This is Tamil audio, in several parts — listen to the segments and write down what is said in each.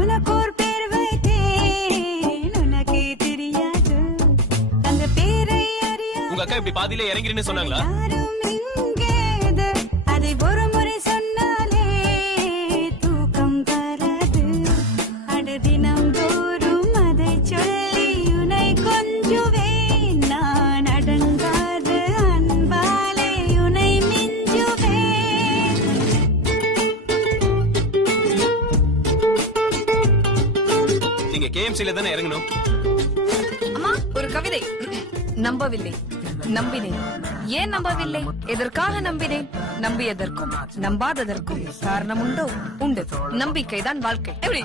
உனக்கு ஒரு பேர் வைத்தேன் உனக்கே தெரியாது அந்த பேரை அறியா உங்க அக்கா இப்படி பாதியில இறங்கிருன்னு சொன்னாங்களா? அதை ஒரு முறை சொன்னாலே தூக்கம் வராது அட தினம் தோறும் அதை சொல்லி உனை கொஞ்சுவேன் நான் அடங்காது அன்பாலே உனை மிஞ்சுவேன். நீங்க கேஎம்சில தானே இறங்கணும். அம்மா ஒரு கவிதை. நம்பவில்லை, நம்பினேன். ஏன் நம்பவில்லை? எதற்காக நம்பினேன்? நம்பியதற்கும் நம்பாததற்கும் காரணம் உண்டோ? உண்டு. நம்பிக்கைதான் வாழ்க்கை. எப்படி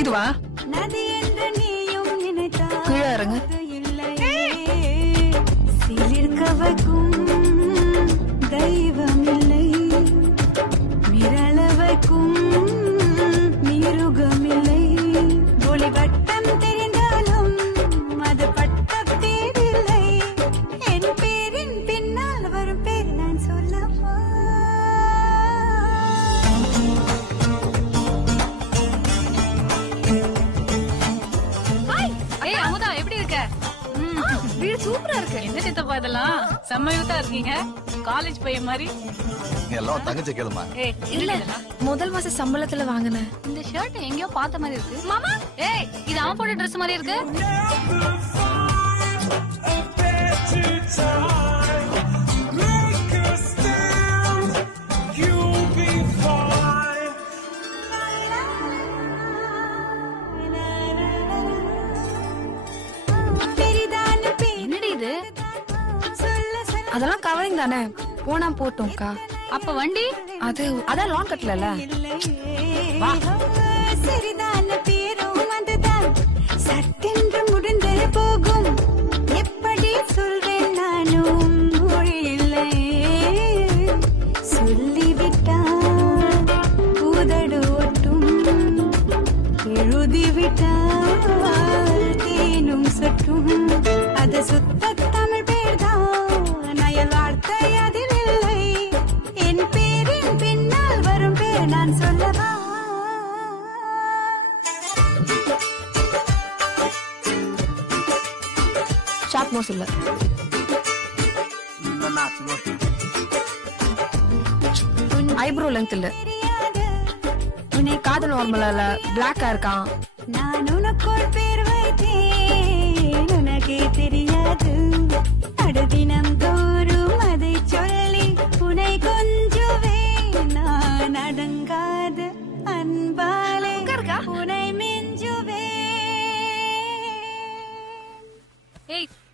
இதுவா? கீழே இறங்க. சிலிர்க்கவக்கும் தெய்வம் இல்லை மிரளவக்கும் மிருகம் இல்லை ஒளி வட்டம் தெரிந்தாலும் அது பட்ட பேரில்லை என் பேரின் பின்னால் வரும் பேர் நான் சொல்லவா? வீடு சூப்பரா இருக்கு. என்ன சித்தப்பா இதெல்லாம் செம்மையூத்தா இருக்கீங்க. காலேஜ் பையன் மாதிரி. எல்லாம் தங்கச்சி கேளுமா. இல்ல முதல் மாச சம்பளத்துல வாங்கினேன். இந்த ஷர்ட் எங்கேயோ பார்த்த மாதிரி இருக்கு. மாமா ஏய் இது அவன் போட்ட ட்ரெஸ் மாதிரி இருக்கு. அதெல்லாம் கவரிங் தானே, போனா போட்டோம்க்கா. அப்ப வண்டி அதான் லாங் கட்டல. சரிதான பேரும் அதுதான் சட்டென்று முடிந்தே போகும். எப்படி சொல்வேன் நானும் மொழி இல்லை சொல்லிவிட்டான் உதடு ஒட்டும் எழுதிவிட்டால் தேனும் சொட்டும் அது சுத்த தமிழ் பேர்தான் அயல் வார்த்தை அதில் இல்லை என் பேரின் பின்னால் வரும் பேர் நான் சொல்லவா? ஷார்ட் நோஸ் இல்ல, ஐப்ரோ லெங்த் இல்ல, காது நார்மலா இல்ல, பிளாக்கா இருக்கான். நான் உனக்கு ஒரு பேர் வைத்தேன் உனக்கே தெரியாது